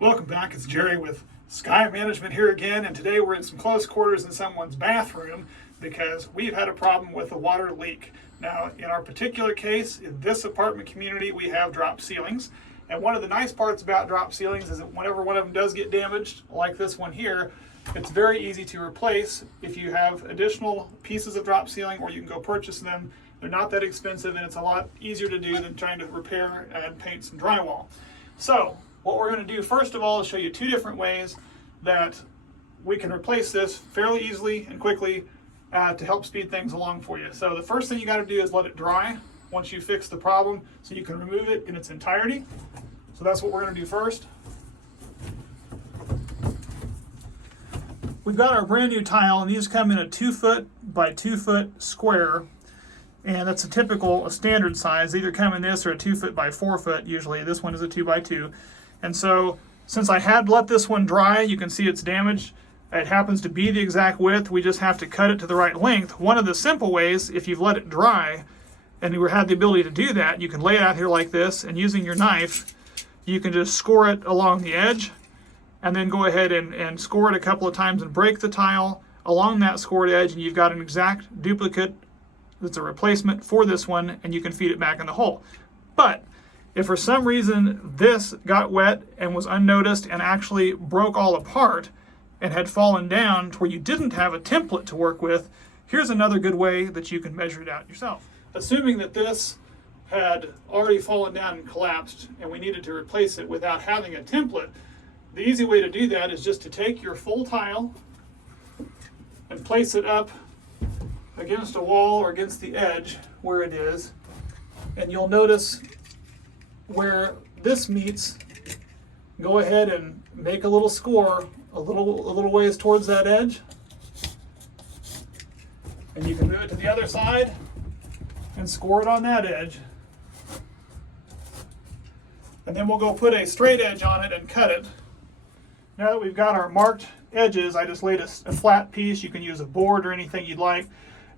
Welcome back, it's Jerry with Sky Management here again, and today we're in some close quarters in someone's bathroom because we've had a problem with a water leak. Now, in our particular case, in this apartment community, we have drop ceilings, and one of the nice parts about drop ceilings is that whenever one of them does get damaged, like this one here, it's very easy to replace if you have additional pieces of drop ceiling, or you can go purchase them. They're not that expensive, and it's a lot easier to do than trying to repair and paint some drywall. So, what we're going to do first of all is show you two different ways that we can replace this fairly easily and quickly to help speed things along for you. So the first thing you got to do is let it dry once you fix the problem so you can remove it in its entirety. So that's what we're going to do first. We've got our brand new tile, and these come in a 2 foot by 2 foot square, and that's a standard size. They either come in this or a 2 foot by 4 foot usually. This one is a 2 by 2. And so, since I had let this one dry, you can see it's damaged. It happens to be the exact width. We just have to cut it to the right length. One of the simple ways, if you've let it dry and you had the ability to do that, you can lay it out here like this, and using your knife, you can just score it along the edge, and then go ahead and score it a couple of times and break the tile along that scored edge, and you've got an exact duplicate that's a replacement for this one, and you can feed it back in the hole. But if for some reason this got wet and was unnoticed and actually broke all apart and had fallen down to where you didn't have a template to work with, here's another good way that you can measure it out yourself. Assuming that this had already fallen down and collapsed and we needed to replace it without having a template, the easy way to do that is just to take your full tile and place it up against a wall or against the edge where it is, and you'll notice where this meets, go ahead and make a little score a little ways towards that edge, and you can move it to the other side and score it on that edge, and then we'll go put a straight edge on it and cut it. Now that we've got our marked edges, I just laid a flat piece. You can use a board or anything you'd like.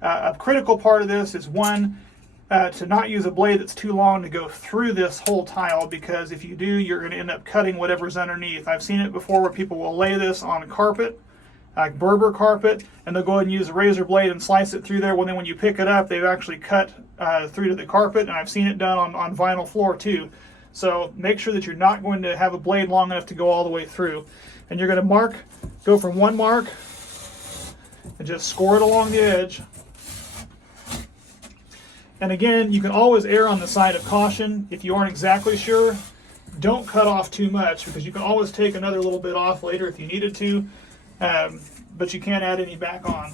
A critical part of this is to not use a blade that's too long to go through this whole tile, because if you do, you're going to end up cutting whatever's underneath. I've seen it before where people will lay this on carpet, like Berber carpet, and they'll go ahead and use a razor blade and slice it through there. Well, then when you pick it up, they've actually cut through to the carpet, and I've seen it done on vinyl floor too. So make sure that you're not going to have a blade long enough to go all the way through. And you're going to go from one mark and just score it along the edge. And again, you can always err on the side of caution. If you aren't exactly sure, don't cut off too much, because you can always take another little bit off later if you needed to, but you can't add any back on.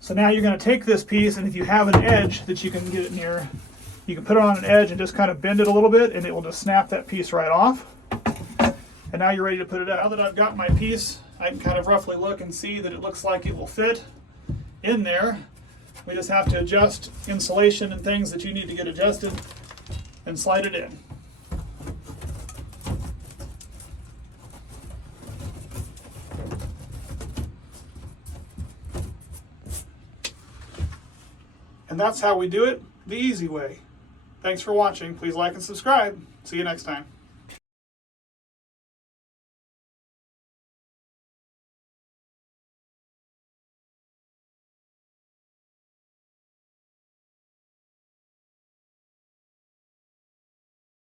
So now you're going to take this piece, and if you have an edge that you can get it near, you can put it on an edge and just kind of bend it a little bit, and it will just snap that piece right off. And now you're ready to put it out. Now that I've got my piece, I can kind of roughly look and see that it looks like it will fit in there. We just have to adjust insulation and things that you need to get adjusted and slide it in. And that's how we do it the easy way. Thanks for watching. Please like and subscribe. See you next time.